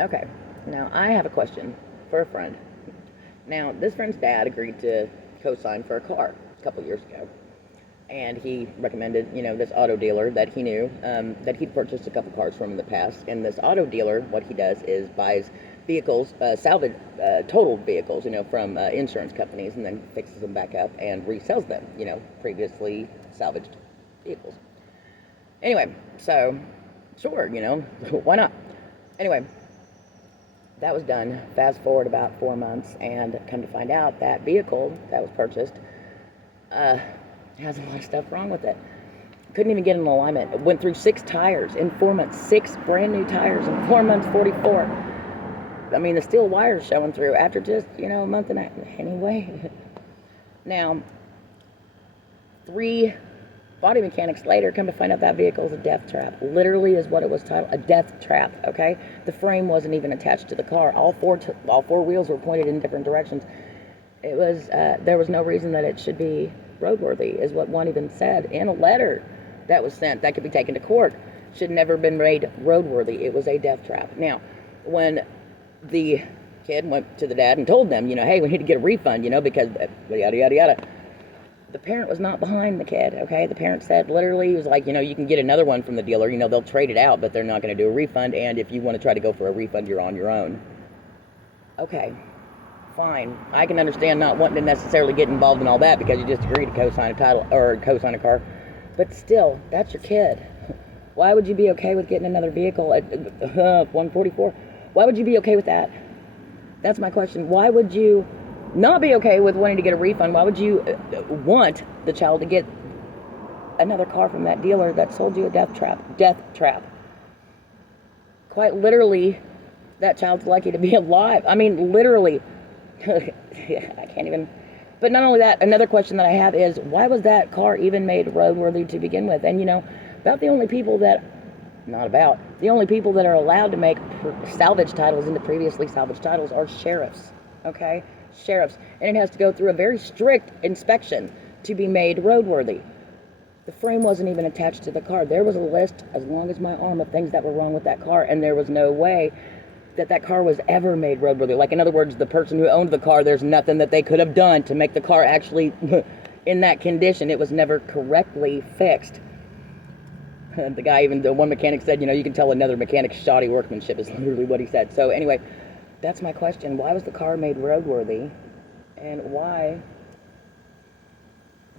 Okay, now I have a question for a friend. Now, this friend's dad agreed to co-sign for a car a couple years ago, and he recommended, this auto dealer that he knew, that he'd purchased a couple cars from in the past. And this auto dealer, what he does is buys vehicles, salvage, totaled vehicles, from insurance companies, and then fixes them back up and resells them, previously salvaged vehicles. Anyway, so sure, why not? Anyway, that was done. Fast forward about 4 months, and come to find out that vehicle that was purchased has a lot of stuff wrong with it. Couldn't even get an alignment. It went through 6 tires in 4 months. 6 brand new tires in 4 months, 44. I mean, the steel wire's showing through after just, a month and a half. Anyway, now, 3 body mechanics later come to find out that vehicle is a death trap. Literally is what it was titled, a death trap, okay? The frame wasn't even attached to the car. All four wheels were pointed in different directions. It was, there was no reason that it should be roadworthy, is what one even said in a letter that was sent that could be taken to court. Should never been made roadworthy. It was a death trap. Now, when the kid went to the dad and told them, hey, we need to get a refund, because yada, yada, yada. The parent was not behind the kid, okay? The parent said, literally, he was like, you can get another one from the dealer, they'll trade it out, but they're not going to do a refund, and if you want to try to go for a refund, you're on your own. Okay, fine. I can understand not wanting to necessarily get involved in all that because you just agreed to co-sign a title, or co-sign a car, but still, that's your kid. Why would you be okay with getting another vehicle at 144? Why would you be okay with that? That's my question. Why would you not be okay with wanting to get a refund? Why would you want the child to get another car from that dealer that sold you a death trap? Death trap. Quite literally, that child's lucky to be alive. I mean, literally. I can't even. But not only that, another question that I have is, why was that car even made roadworthy to begin with? And about the only people that, the only people that are allowed to make salvage titles into previously salvaged titles are sheriffs, okay? Sheriffs, and it has to go through a very strict inspection to be made roadworthy. The frame wasn't even attached to the car. There was a list as long as my arm of things that were wrong with that car, and there was no way that car was ever made roadworthy. Like, in other words, the person who owned the car, there's nothing that they could have done to make the car actually in that condition. It was never correctly fixed. The guy, even the one mechanic said, you can tell another mechanic's shoddy workmanship, is literally what he said. So anyway, that's my question. Why was the car made roadworthy? And why?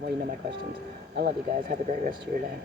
Well, my questions. I love you guys. Have a great rest of your day.